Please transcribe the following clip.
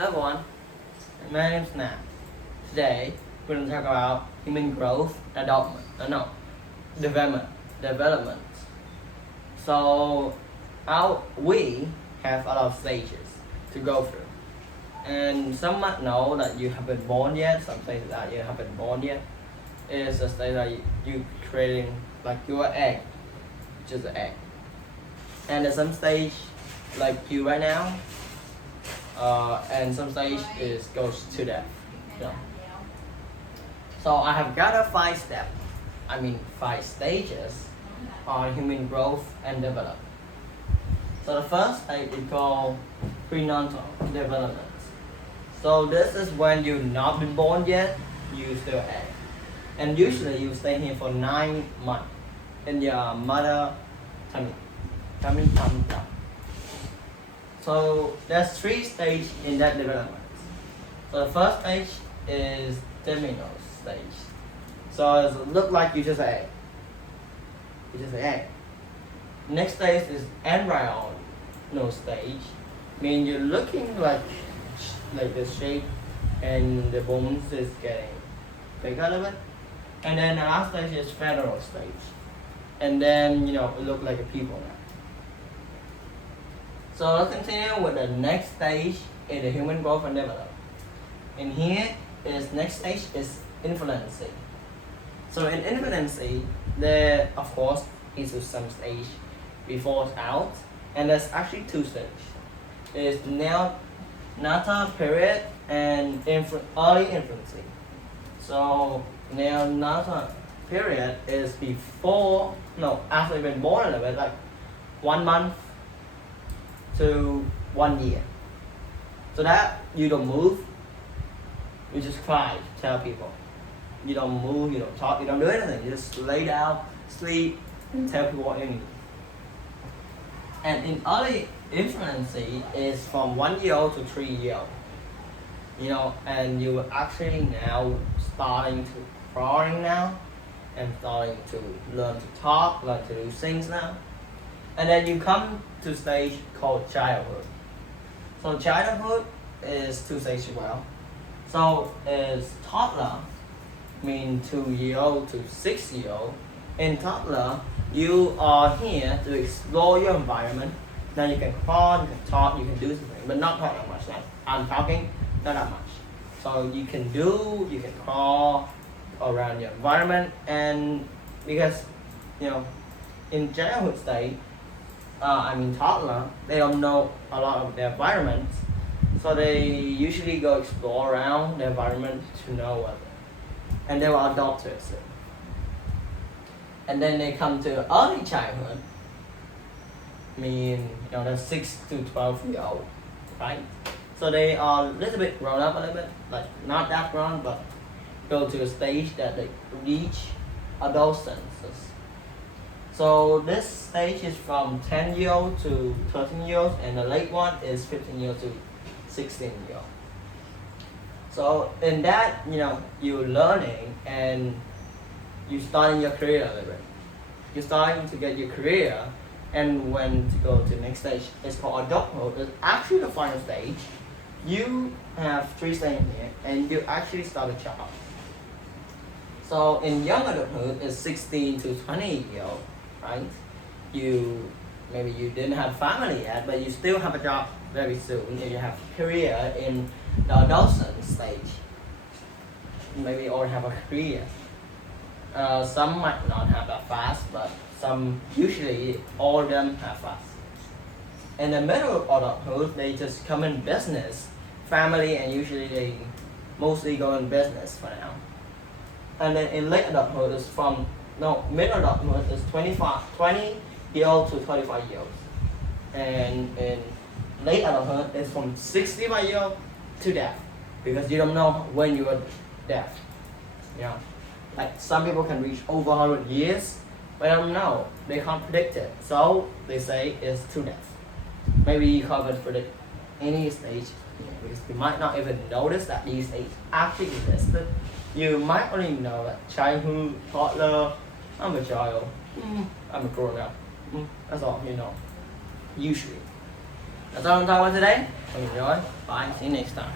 Everyone, my name's Nat. Today, we're going to talk about human growth and development. Development. So, we have a lot of stages to go through. And some might know that you haven't born yet, some say that you haven't born yet. It's a stage that you creating like your egg, just an egg. And at some stage, like you right now, and some stage goes to death. So I have gathered 5 stages on human growth and development. So the first stage is called prenatal development. So this is when you've not been born yet, you still egg. And usually you stay here for 9 months in your mother tummy. So there's 3 stages in that development. So the first stage is terminal stage. So it looks like you just an egg. You just an egg. Next stage is embryo stage. Mean you're looking like the shape and the bones is getting bigger a little bit. And then the last stage is fetal stage. And then it looks like a people now. So let's continue with the next stage in the human growth and development. In here is next stage is infancy. So in infancy, there of course is some stage before it's out, and there's actually 2 stages. It's neonatal period and early infancy. So neonatal period is after you've been born a little bit, like 1 month to 1 year. So that you don't move, you just cry, tell people. You don't move, you don't talk, you don't do anything. You just lay down, sleep, and tell people what you need. And in early infancy is from 1 year old to 3 year old. And you actually now starting to crawling now, and starting to learn to talk, learn to do things now. And then you come to stage called childhood. So childhood is 2 stages as well. So is toddler, mean 2 year old to 6 year old. In toddler, you are here to explore your environment. Now you can crawl, you can talk, you can do something, but not talk that much. Like I'm talking, not that much. So you can crawl around your environment, and because in childhood stage, toddler, they don't know a lot of their environment, so they usually go explore around the environment to know what, and they will adopt to it soon. And then they come to early childhood, they're 6 to 12 years old, right? So they are a little bit grown up a little bit, like not that grown, but go to a stage that they reach adolescence. So this stage is from 10 year old to 13 years old, and the late one is 15 years old to 16 years old. So in that, you're learning and you're starting your career a little bit. You're starting to get your career, and when to go to the next stage, it's called adulthood. It's actually the final stage. You have 3 stages here, and you actually start a job. So in young adulthood, it's 16 to 20 years old. Right? Maybe you didn't have family yet, but you still have a job very soon. If you have career in the adolescent stage, maybe you already have a career. Some might not have that fast, but some usually all of them have fast. In the middle adulthood, they just come in business, family, and usually they mostly go in business for now. And then in late adulthood is middle adulthood is 20 year old to 25 years old. And in late adulthood is from 65 years old to death, because you don't know when you are death. Like some people can reach over 100 years, but I don't know. They can't predict it. So they say it's to death. Maybe you can't predict any stage, because you might not even notice that these stages actually existed. You might only know that childhood, toddler, I'm a child, I'm a grown up. That's all you know, usually. That's all I'm talking about today. Hope you enjoyed. Bye. See you next time.